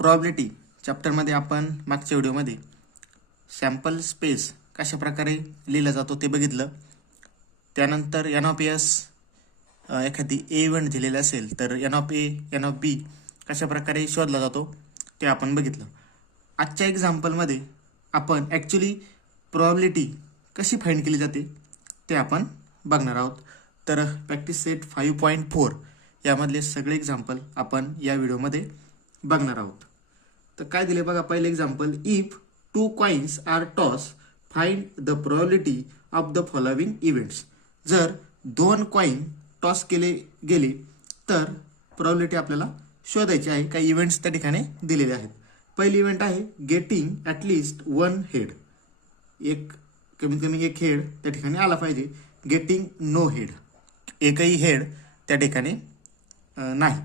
Probability चॅप्टरमध्ये आपण मागच्या व्हिडिओमध्ये सॅम्पल स्पेस कशा प्रकारे लिहिला जातो ते बघितलं. त्यानंतर एन ऑफ एस एखादी ए इव्हेंट दिलेला असेल तर n of A n of B कशा प्रकारे शोधला जातो ते आपण बघितलं. आजच्या एक्झाम्पलमध्ये आपण ॲक्च्युली प्रॉबिलिटी कशी फाइंड केली जाते ते आपण बघणार आहोत. तर प्रॅक्टिस सेट 5.4 यामधले सगळे एक्झाम्पल आपण या व्हिडिओमध्ये बघणार आहोत. तर काय दिले बघा. पहिलं example, if 2 coins are toss find the probability of the following events. जर 2 कॉइन टॉस केले गेले तर प्रोबॅबिलिटी आपल्याला शोधायची आहे. काही इव्हेंट्स त्या ठिकाणी दिलेले आहेत. पहिली इव्हेंट आहे गेटिंग ॲटलिस्ट 1 हेड. कमीत कमी एक हेड त्या ठिकाणी आला पाहिजे. गेटिंग नो हेड, एकही हेड त्या ठिकाणी नाही.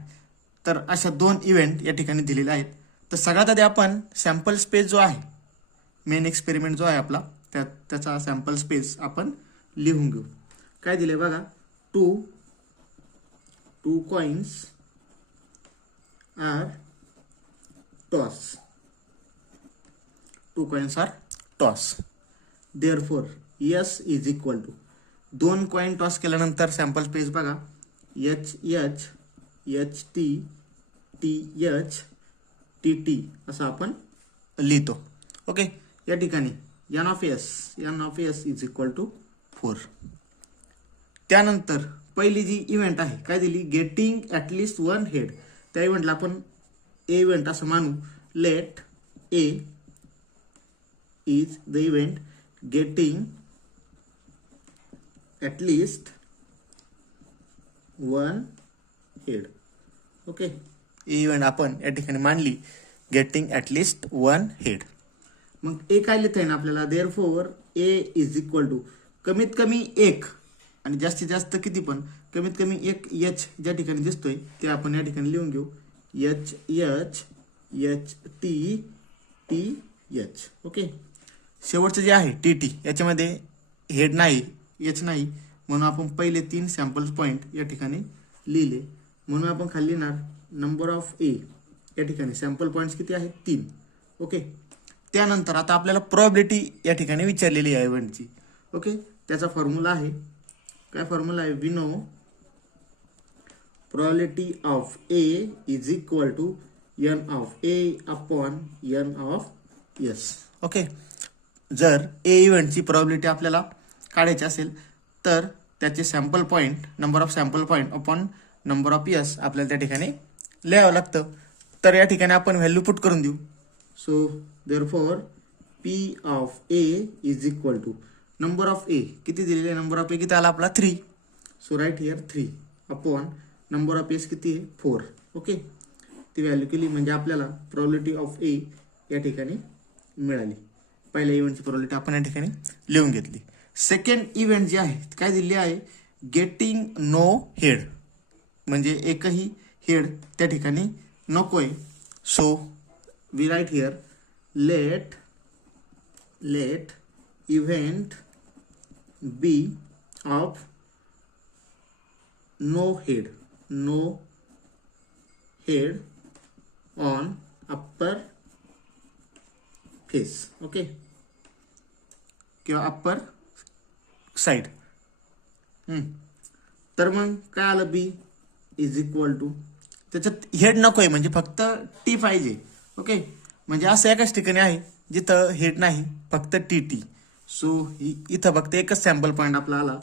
तर अशा 2 इव्हेंट या ठिकाणी दिलेले आहेत. तर सगळ्यात आधी आपण सॅम्पल स्पेस जो आहे, मेन एक्सपेरिमेंट जो आहे आपला, त्याचा सॅम्पल स्पेस आपण लिहून घेऊ. काय दिले बघा. 2 coins are toss. 2 coins are toss. Therefore S is equal to 2 coin toss केल्यानंतर सॅम्पल स्पेस बघा. H H H T T H T T असं आपण लिहितो. ओके. या ठिकाणी N of S is equal to 4. त्यानंतर पहिली जी इव्हेंट आहे काय दिली, गेटिंग ॲटलिस्ट 1 हेड. त्या इव्हेंटला आपण ए इव्हेंट असं मानू. Let A is the event getting at least 1 head. Okay. Event आपण या ठिकाणी मानली गेटिंग ॲटलिस्ट 1 हेड. मग ए काय लिहिता येईल आपल्याला. Therefore A is equal to कमीत कमी 1 आणि जास्तीत जास्त किती पण कमीत कमी 1 एच ज्या ठिकाणी दिसतोय ते आपण या ठिकाणी लिहून घेऊ. H H H T T H. Okay. शेवटचं जे आहे टी टी याच्यामध्ये हेड नाही, एच नाही, म्हणून आपण पहिले 3 सॅम्पल पॉईंट या ठिकाणी लिहिले. म्हणून आपण खाली लिहिणार नंबर ऑफ ए. या ठिकाणी सॅम्पल पॉईंट्स किती आहेत, 3. ओके. त्यानंतर आता आपल्याला प्रोबॅबिलिटी या ठिकाणी विचारलेली आहे इव्हेंटची. ओके. त्याचा फॉर्म्युला आहे. काय फॉर्म्युला आहे. We know probability of A is equal to N of A upon N of S. Okay. जर ए इव्हेंटची प्रोबॅबिलिटी आपल्याला काढायची असेल तर त्याचे sample point, number of sample point upon number of S आपल्याला त्या ठिकाणी लिहावं लागतं. तर या ठिकाणी आपण व्हॅल्यू पुट करून देऊ. So therefore P of A is equal to number of A किती दिलेले आहे, नंबर ऑफ ए किती आला आपला 3. So right here 3 upon number of S किती आहे 4. ओके. ती व्हॅल्यू केली म्हणजे आपल्याला प्रोबॅबिलिटी ऑफ ए या ठिकाणी मिळाली. पहिल्या इव्हेंटची प्रोबॅबिलिटी आपण या ठिकाणी लिहून घेतली. सेकंड इव्हेंट जे आहे काय दिली आहे, गेटिंग नो हेड, म्हणजे एकही हेड त्या ठिकाणी नकोय. So we write here let event B of no head on upper face. Okay. किंवा अप्पर साइड. तर मग काय आलं, बी इज इक्वल टू त्याच्यात हेड नकोय म्हणजे फक्त टी पाहिजे. ओके. म्हणजे असं एकाच ठिकाणी आहे जिथं हेड नाही, फक्त टी टी. सो इथं फक्त एकच सॅम्पल पॉईंट आपला आला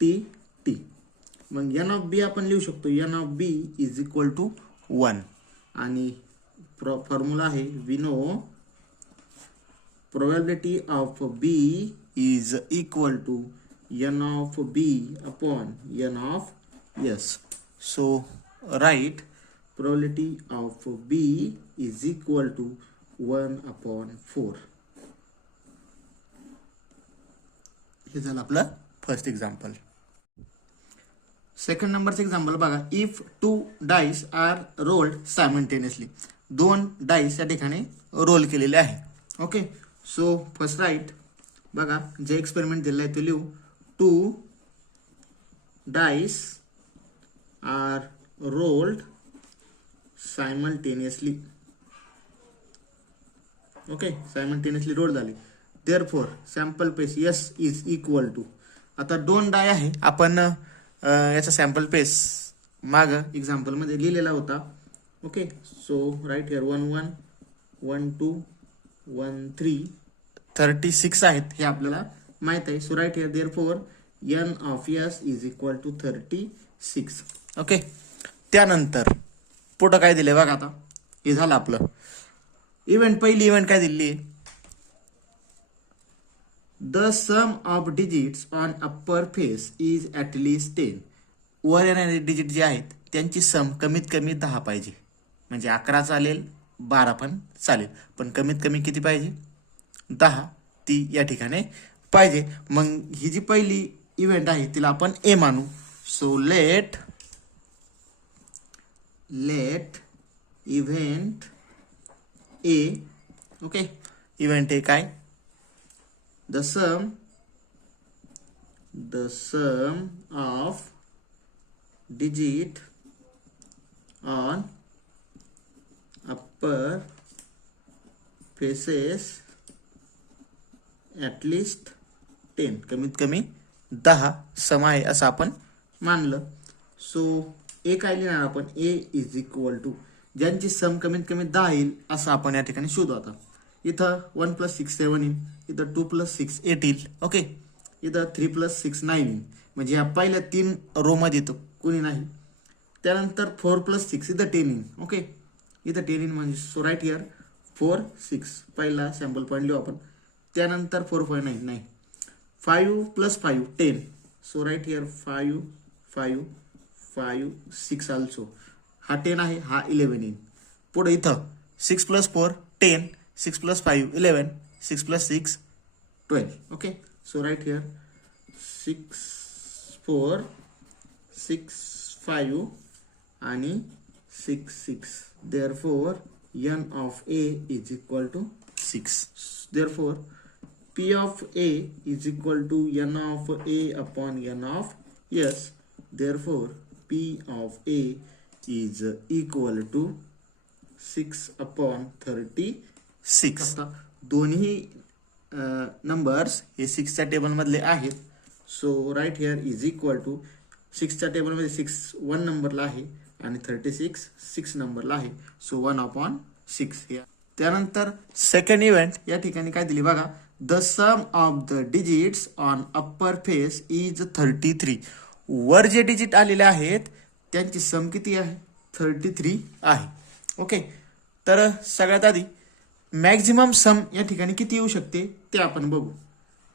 टी टी. मग एन ऑफ बी आपण लिहू शकतो. N of B is equal to 1 आणि फॉर्म्युला आहे we know probability of B is equal to n of B upon n of S. So write probability of B is equal to 1 upon 4. हे झालं आपलं first example. Second नंबरचं example बघा. If 2 dice are rolled simultaneously. 2 dice या ठिकाणी role केलेले आहे. Okay. So first right बघा, जे एक्सपेरिमेंट दिलं आहे ते लिहू. 2 dice are rolled simultaneously. Okay, simultaneously roll झाले. Therefore sample space S is equal to, आता 2 डाय आहे, आपण याचा सॅम्पल पेस माग एक्झाम्पल मध्ये लिहिलेला होता. ओके, सो राईट हिअर 1 1 1 2 1 3 36 आहेत हे आपल्याला माहित आहे. So right here therefore n of s is equal to 36. Okay, त्यानंतर पुढं काय दिलंय बघा. आता हे झालं आपलं इव्हेंट. पहिली इव्हेंट काय दिली आहे, the sum of digits on upper face is at least 10. वर येणारे डिजिट जे आहेत त्यांची सम कमीत कमी 10 पाहिजे. म्हणजे 11 चालेल, 12 पण चालेल, पण कमीत कमी किती पाहिजे, 10 ती या ठिकाणी पाहिजे. मग ही जी पहिली इव्हेंट आहे तिला आपण ए मानू. So let event A. Okay, event ए काय, the sum of digit on upper faces at least 10, कमीत कमी 10 सम आहे असं आपण मानलं. सो ए काय लिहिणार आपण, ए इज इक्वल टू ज्यांची सम कमीत कमी 10 येईल असं आपण या ठिकाणी शोधू. आता इथं 1 + 6 7 येईल, इथं 2 + 6 8 येईल. ओके, इथं 3 + 6 9 येईल. म्हणजे ह्या पहिल्या 3 रो मध्ये येतो कोणी नाही. त्यानंतर 4 + 6 इथं 10 येईल. ओके, इथं 10 येईल. म्हणजे सो राईट हिअर 4 6 पहिला सॅम्पल पॉईंट लिहू आपण. त्यानंतर 4 5 9 9 5 + 5 10. So right here 5 5 5 6 also. हा 10 आहे, हा 11 येईल. पुढे इथं 6 + 4 10, 6 + 5 11, 6 + 6 12. Okay, so right here 6 4 6 5 आणि 6 6. Therefore n of a is equal to 6. Therefore p of a is equal to n of a upon n of s. Therefore p of a is equal to 6/36. आता दोन्ही numbers हे 6 च्या table मधले आहेत. So right here is equal to 6 च्या table मध्ये 6 1 नंबरला आहे आणि 36 6 नंबरला आहे. सो 1/6. त्यानंतर सेकंड इव्हेंट या ठिकाणी काय दिली बघा, the sum of the digits on upper face is 33. वर जे डिजिट आलेले आहेत त्यांची सम किती आहे, 33 आहे. ओके, तर सगळ्यात आधी मॅक्झिमम सम या ठिकाणी किती येऊ शकते ते आपण बघू.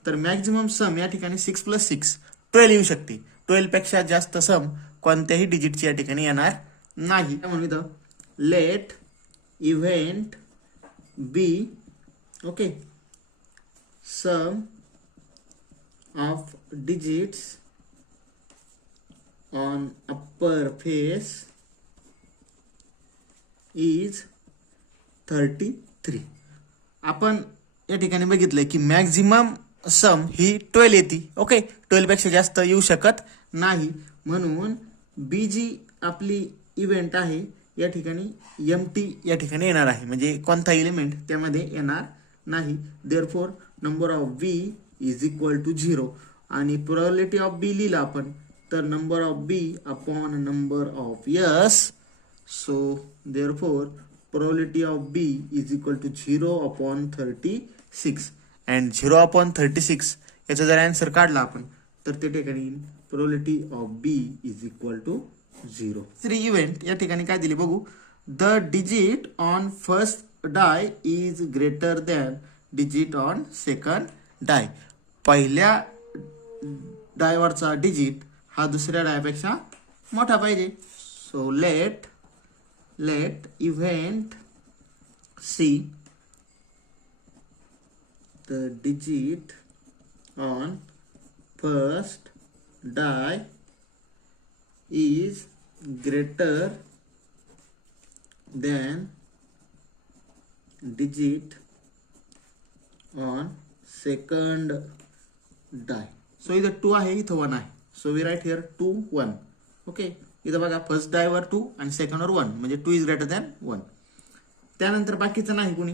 तर मॅक्झिमम सम या ठिकाणी 6 + 6 12 येऊ शकते. 12 पेक्षा जास्त सम कोणत्याही डिजिटची या ठिकाणी येणार नाही. म्हणून इथं let event B. Okay, sum of digits on upper face is 33. आपण या ठिकाणी बघितलंय की मॅक्झिमम सम ही 12 येते. ओके, 12 पेक्षा जास्त येऊ शकत नाही. म्हणून बी जी आपली इव्हेंट आहे या ठिकाणी एम्प्टी या ठिकाणी येणार आहे. म्हणजे कोणता एलिमेंट त्यामध्ये येणार नाही. Therefore number of B is equal to 0. आणि प्रोबॅबिलिटी ऑफ बी लिहिला आपण तर number of B upon number of S. So therefore probability of B is equal to 0/36. and 0/36 याचा जर आन्सर काढला आपण तर ते ठिकाणी probability of B is equal to 0. तिसरी इव्हेंट या ठिकाणी काय दिली बघू, the digit on first die is greater than digit on second die. पहिल्या डायवरचा डिजिट हा दुसऱ्या डायपेक्षा मोठा पाहिजे. So let event C, the digit on first die is greater than digit on second die. So इथं 2 आहे, इथं 1 आहे. So we write here 2 1. Okay, इथं बघा फर्स्ट डायवर 2 आणि सेकंड वर 1 म्हणजे 2 इज ग्रेटर दॅन 1. त्यानंतर बाकीचं नाही कोणी.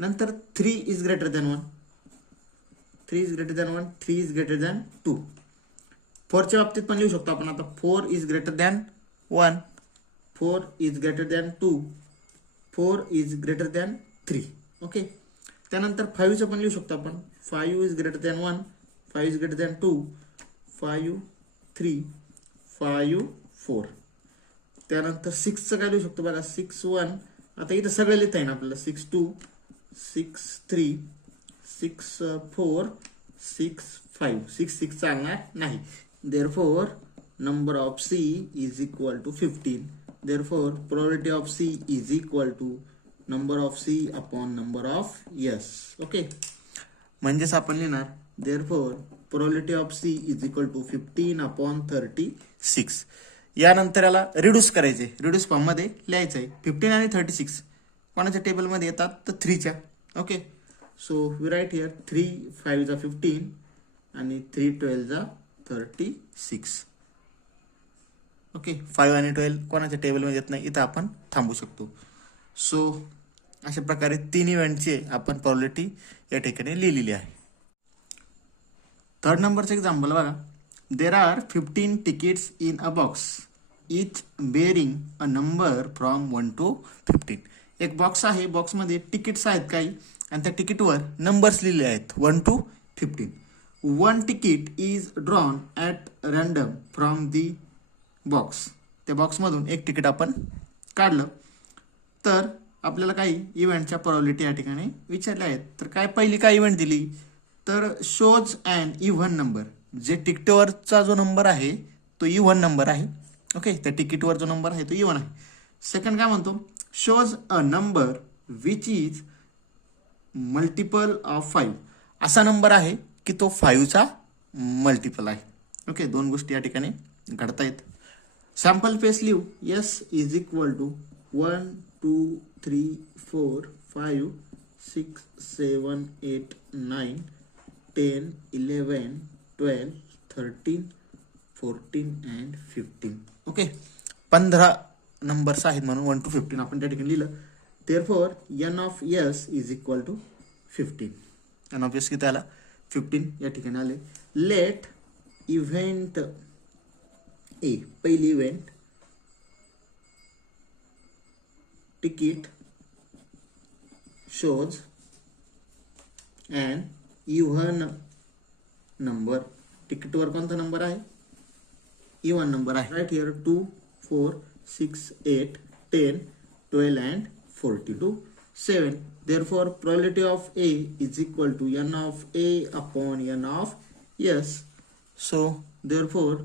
नंतर 3 is greater than 1, 3 is greater than 1, 3 is greater than 2. 4च्या बाबतीत पण लिहू शकतो आपण आता 4 is greater than 1, 4 is greater than 2, 4 is greater than 3. Okay. त्यानंतर 5चं पण लिहू शकतो आपण 5 is greater than 1, 5 is greater than 2, 5 3, 5 4. त्यानंतर 6चं काय लिहू शकतो बघा 6 1. आता इथं सगळं लिहिता येईल आपल्याला 6 2, 6 3, 6 4, 6 5. 6 6 चालणार नाही. Therefore number of C is equal to 15. Therefore probability of C is equal to number of C upon number of S. Okay. म्हणजेच आपण लिहिणार therefore probability of C is equal to 15 upon 36. यानंतर याला रिड्यूस करायचे, reduce form मध्ये लिहायचं आहे. 15 आणि 36 कोणाच्या टेबलमध्ये येतात तर 3च्या. Okay. So we write here 3 5 जा 15 आणि 3 12 जा 36. ओके. 5 आणि 12 कोणाच्या टेबलमध्ये येत नाही, इथं आपण थांबू शकतो. सो अशा प्रकारे 3 इव्हेंटचे आपण प्रोबॅबिलिटी या ठिकाणी लिहिलेली आहे. 3rd नंबरचं एक्झाम्पल बघा. There are 15 tickets in a box, each bearing a number from 1 to 15. एक बॉक्स आहे, बॉक्समध्ये तिकीट्स आहेत काही आणि त्या तिकीटवर नंबर्स लिहिले आहेत 1 to 15. 1 ticket is drawn at random from the box. त्या बॉक्समधून एक तिकीट आपण काढलं तर आपल्याला काही इव्हेंटच्या प्रोबॅबिलिटी या ठिकाणी विचारल्या आहेत. तर काय पहिली काय इव्हेंट दिली तर शोज अँड इव्हन नंबर. जे तिकीटवरचा जो नंबर आहे तो इव्हन नंबर आहे. ओके. त्या तिकीटवर जो नंबर आहे तो इव्हन आहे. सेकंड काय म्हणतो shows a number which is multiple of 5. असा नंबर आहे की तो 5चा मल्टिपल आहे. ओके. 2 गोष्टी या ठिकाणी घडतायत. सॅम्पल स्पेस लिहू. S is equal to 1 2 3 4 5 6 7 8 9 10 11 12 13 14 and 15. Okay. 15 numbers आहेत म्हणून 1 to 15 आपण त्या ठिकाणी लिहिलं. Therefore n of s is equal to 15. n of s किती आला 15 या ठिकाणी आले. लेट इव्हेंट ए, पहिली event ticket shows and even number. तिकीटवर कोणता नंबर आहे इव्हन नंबर आहे. Right here 2 4 6 8 10 12 and 42 7. Therefore probability of A is equal to n of A upon n of S. So therefore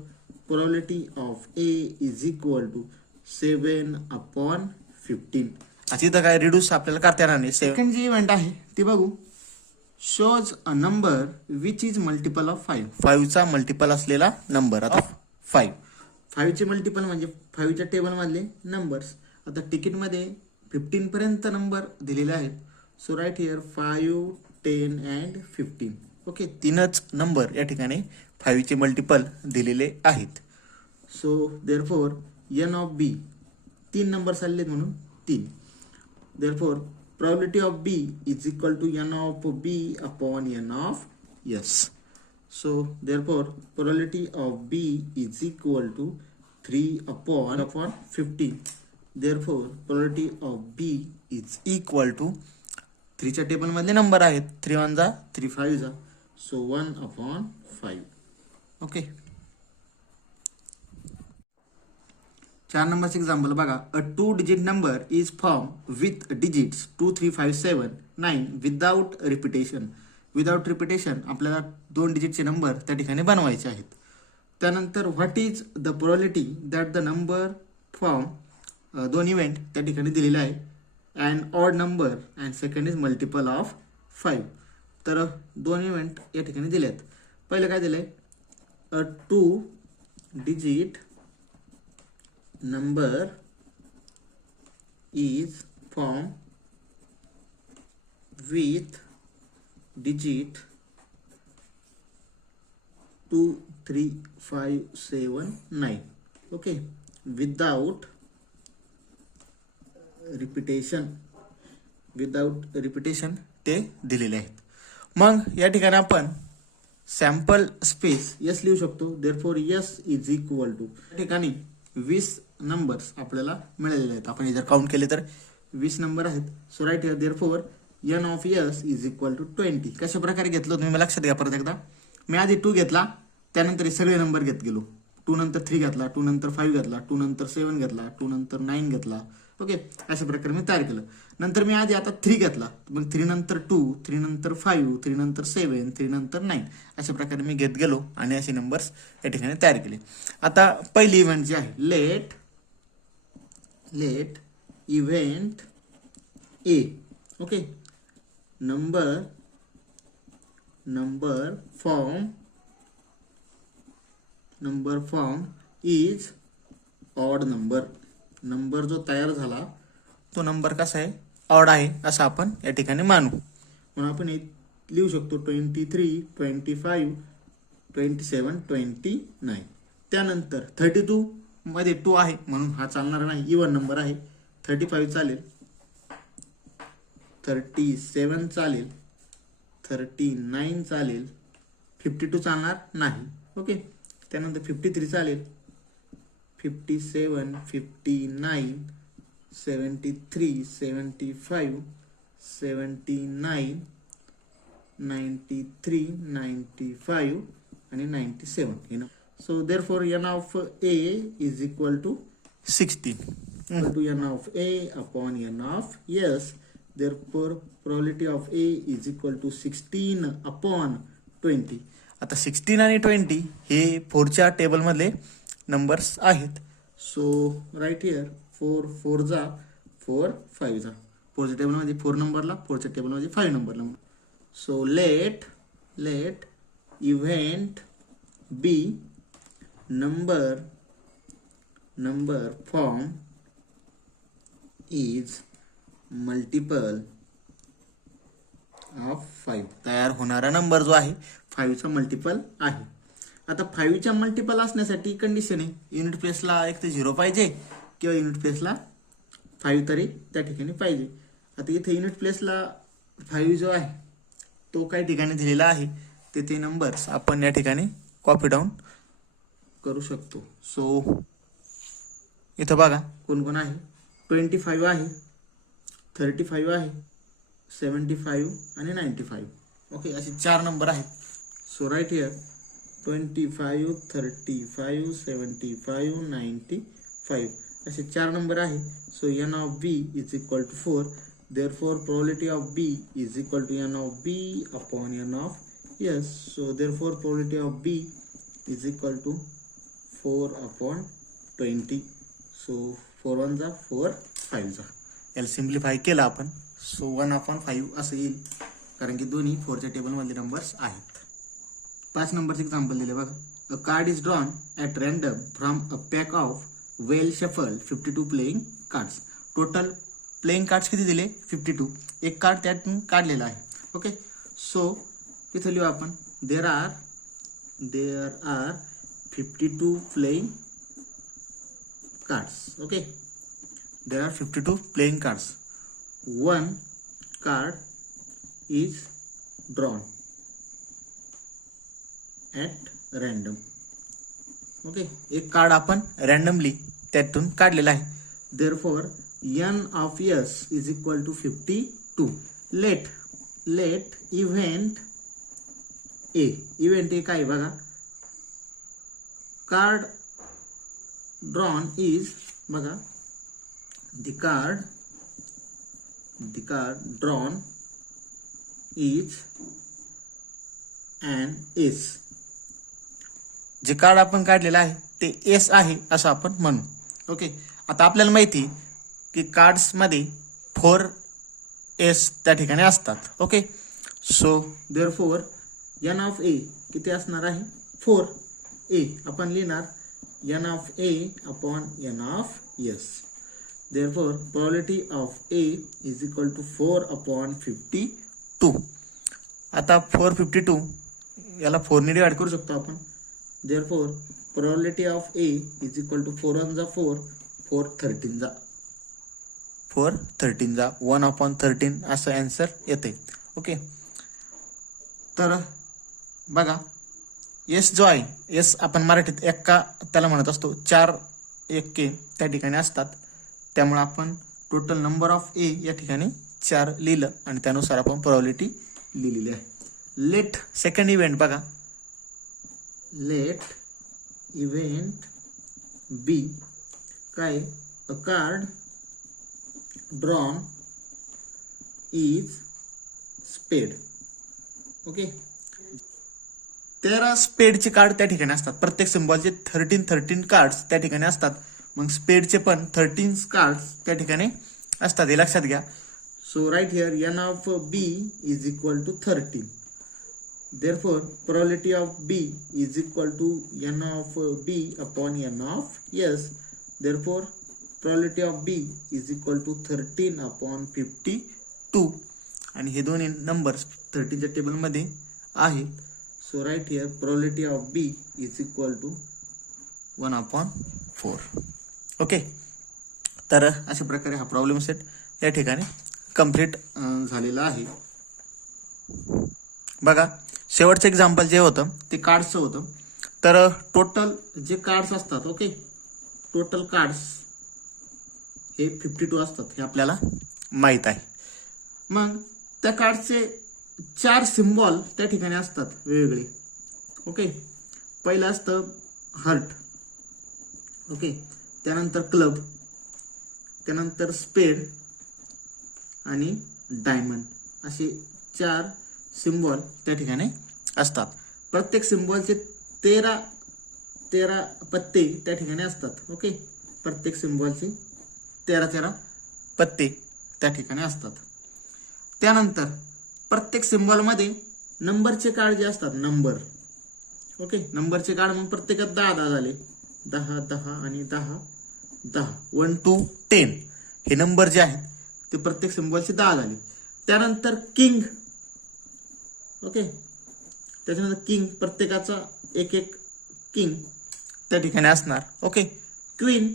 probability of A is equal to 7 upon 15. आता इथं काय reduce आपल्याला करता येणार नाही. सेकंड जी event आहे ती बघू. Shows a number which is multiple of 5. 5चा मल्टिपल असलेला नंबर. आता 5चे मल्टिपल म्हणजे 5च्या टेबल मधले नंबर्स. आता तिकीट मध्ये 15 पर्यंत नंबर दिलेले आहेत. So right here 5 10 and 15. Okay. 3च नंबर या ठिकाणी 5चे मल्टिपल दिलेले आहेत. So therefore n of B 3 numbers आलेले म्हणून 3. Therefore probability of B is equal to n of B upon n of S. So therefore probability of B is equal to 3 upon 15. Therefore probability of B is equal to 3च्या table मधले number आहेत 3 1 जा 3 5 जा. So 1 upon 5. Okay. 4 नंबरचे example बघा. अ 2 digit number is form with digits 2 3 5 7 9 without repetition. Without repetition आपल्याला 2 डिजिटचे number त्या ठिकाणी बनवायचे आहेत. त्यानंतर what is the probability that the number form. 2 event त्या ठिकाणी दिलेले आहे. And odd number and second is multiple of 5. तर 2 इव्हेंट या ठिकाणी दिले आहेत. पहिलं काय दिलंय अ 2 digit number is formed with digit 2 3 5 7 9. Okay. Without repetition. Without repetition ते दिलेले आहेत. मग या ठिकाणी आपण सॅम्पल स्पेस यस लिहू शकतो. Therefore S is equal to या ठिकाणी 20 नंबर्स आपल्याला मिळालेले आहेत. आपण जर काउंट केले तर 20 नंबर आहेत. So right here therefore N of S is equal to 20. कशा प्रकारे घेतलं तुम्ही मला लक्षात घ्या परत एकदा. मी आधी 2 घेतला, त्यानंतर हे सगळे नंबर घेत गेलो. 2 नंतर 3 घेतला, 2 नंतर 5 घेतला, 2 नंतर 7 घेतला, 2 नंतर 9 घेतला. ओके, अशा प्रकारे मी तयार केलं. नंतर मी आधी आता 3 घेतला, मग 3 नंतर 2, 3 नंतर 5, 3 नंतर 7, 3 नंतर 9. अशा प्रकारे मी घेत गेलो आणि असे नंबर्स या ठिकाणी तयार केले. आता पहिली इव्हेंट जी आहे let event A. Okay, number form is odd number. Number जो तयार झाला तो नंबर कसा आहे, ऑड आहे असं आपण या ठिकाणी मानू. म्हणून आपण लिहू शकतो 23, 25, 27, 29. त्यानंतर 32 मध्ये 2 आहे म्हणून हा चालणार नाही, इव्हन नंबर आहे. 35 चालेल, 37 चालेल, 39 चालेल, 52 चालणार नाही. ओके, त्यानंतर 53 चालेल, 57, 59, 73, 75, 79, 93, 95 आणि 97. So therefore n of a is equal to 16. Equal to n of a upon n of s. Therefore probability of a is equal to 16 upon 20. आता 16 आणि 20 हे 4च्या टेबल मधले नंबर्स आहेत. सो राईट हिअर 4 4 जा 4 5 जा. 4च्या टेबल मध्ये 4 नंबरला, 4च्या table मध्ये 5 नंबरला. So let event B number form is multiple of 5. तयार होणारा नंबर जो आहे 5चा मल्टिपल आहे. आता 5च्या मल्टिपल असण्यासाठी कंडिशन आहे, युनिट प्लेसला एक ते 0 पाहिजे किंवा युनिट प्लेसला 5 तरी त्या ठिकाणी पाहिजे. आता इथे युनिट प्लेसला 5 जो आहे तो काही ठिकाणी दिलेला आहे, ते नंबर्स आपण या ठिकाणी कॉपी डाऊन करू शकतो. सो इथं बघा कोण कोण आहे. 25 आहे, 35 आहे, 75 आणि 95. ओके, असे 4 नंबर आहेत. सो राईट हिअर 25, 35, 75, 95 असे 4 नंबर आहे. So n of b is equal to 4. Therefore probability of b is equal to n of b upon n of s. So therefore probability of b is equal to 4 upon 20. So 4 1 जा 4 5 जा. याला simplify केलं आपण. So 1/5 असं येईल, कारण की दोन्ही 4च्या टेबल मधले नंबर्स आहेत. 5 नंबरचे एक्झाम्पल दिले बघा. अ card is drawn at random from a pack of well shuffled 52 playing cards. Total playing cards किती दिले, 52. एक कार्ड त्यातून काढलेला आहे. ओके, सो तिथं लिहू आपण there are 52 playing cards. Okay, there are 52 playing cards. One card is drawn at random. Okay, एक कार्ड आपण रँडमली त्यातून काढलेला आहे. Therefore n of s is equal to 52. Let event a काय बघा. Card drawn is बघा, the card drawn is an S. जे card आपण काढलेलं आहे ते एस आहे असं आपण म्हणू. ओके, आता आपल्याला माहिती की कार्ड्स मध्ये 4 एस त्या ठिकाणी असतात. Okay, so therefore n of a किती असणार आहे, 4. a आपण लिहिणार n of a upon n of s. Therefore probability of a is equal to 4 upon 52. आता 452 याला 4 ने डिवाइड करू शकतो आपण. Therefore probability of a is equal to 4 1 जा 4, 4 13 जा 4 13 जा 1/13 असं आन्सर येते. ओके, तर बघा एस जो आहे, एस आपण मराठीत एक्का त्याला म्हणत असतो, 4 एक्के त्या ठिकाणी असतात. त्यामुळे आपण टोटल नंबर ऑफ ए या ठिकाणी 4 लिहिलं आणि त्यानुसार आपण प्रोबॅबिलिटी लिहिलेली आहे. लेट सेकंड इव्हेंट बघा, लेट इव्हेंट बी काय, अ कार्ड ड्रॉन इज स्पेड. ओके, 13 स्पेडचे कार्ड त्या ठिकाणी असतात. प्रत्येक सिम्बॉलचे 13 कार्ड्स त्या ठिकाणी असतात. मग स्पेडचे पण 13 कार्ड्स त्या ठिकाणी असतात, हे लक्षात घ्या. So right here N of B is equal to 13. Therefore, probability of B is equal to n of B upon n of S. Therefore, probability of B is equal to 13 upon 52. आणि हे दोन्ही numbers 13च्या टेबलमध्ये आहेत. So right here probability of B is equal to 1/4. Okay, तर अशा प्रकारे हा प्रॉब्लेम सेट या ठिकाणी कम्प्लीट झालेला आहे. बघा, शेवटचं एक्झाम्पल जे होतं ते कार्ड्सचं होतं. तर टोटल जे कार्ड्स असतात, ओके, टोटल कार्ड्स हे 52 असतात, हे आपल्याला माहीत आहे. मग त्या कार्ड्सचे 4 सिम्बॉल त्या ठिकाणी असतात वेगवेगळे. ओके, पहिलं असतं हार्ट, ओके, त्यानंतर क्लब, त्यानंतर स्पेड आणि डायमंड, असे 4 सिम्बॉल त्या ठिकाणी असतात. प्रत्येक सिम्बॉलचे 13 पत्ते त्या ठिकाणी असतात. ओके, प्रत्येक सिम्बॉलचे 13 पत्ते त्या ठिकाणी असतात. त्यानंतर प्रत्येक सिम्बॉलमध्ये नंबरचे कार्ड जे असतात, नंबर, ओके, नंबरचे कार्ड मग प्रत्येकात 10 झाले, 10 आणि 10 1 to 10 हे नंबर जे आहेत ते प्रत्येक सिम्बॉलचे 10 झाले. त्यानंतर किंग, ओके, त्याच्यानंतर किंग, प्रत्येकाचा एक किंग त्या ठिकाणी असणार. ओके, क्वीन,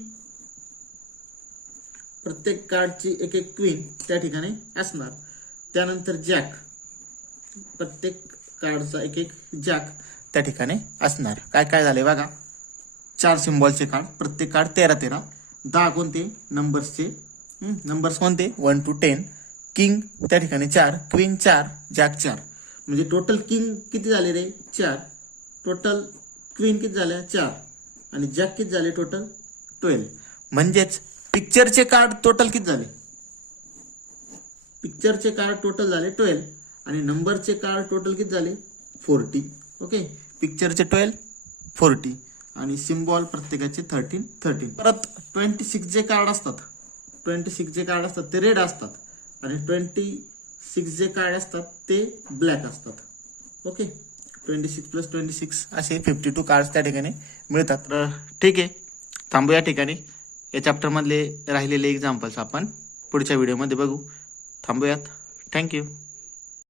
प्रत्येक कार्डची एक क्वीन त्या ठिकाणी असणार. त्यानंतर जॅक, प्रत्येक कार्डचा एक जॅक त्या ठिकाणी असणार. काय काय झाले बघा, 4 सिम्बॉलचे कार्ड, प्रत्येक कार्ड 13, 10 कोणते नंबर्सचे, नंबर्स कोणते 1 to 10, किंग त्या ठिकाणी 4, क्वीन 4, जॅक 4. म्हणजे टोटल किंग किती झाले रे, 4, टोटल क्वीन किती झाल्या 4 आणि जॅक किती झाले टोटल 12. म्हणजेच पिक्चरचे कार्ड टोटल किती झाले, पिक्चरचे कार्ड टोटल झाले 12 आणि नंबरचे कार्ड टोटल किती झाले 40. ओके, पिक्चरचे 12, 40 आणि सिम्बॉल प्रत्येकाचे 13. परत 26 जे कार्ड असतात, 26 जे कार्ड असतात ते रेड असतात आणि 26 जे कार्ड असतात ते ब्लॅक असतात. ओके, 26 + 26 असे 52 कार्ड्स त्या ठिकाणी मिळतात. तर ठीक आहे, थांबू या ठिकाणी. या चॅप्टरमधले राहिलेले एक्झाम्पल्स आपण पुढच्या व्हिडिओमध्ये बघू. थांबूयात. थँक्यू.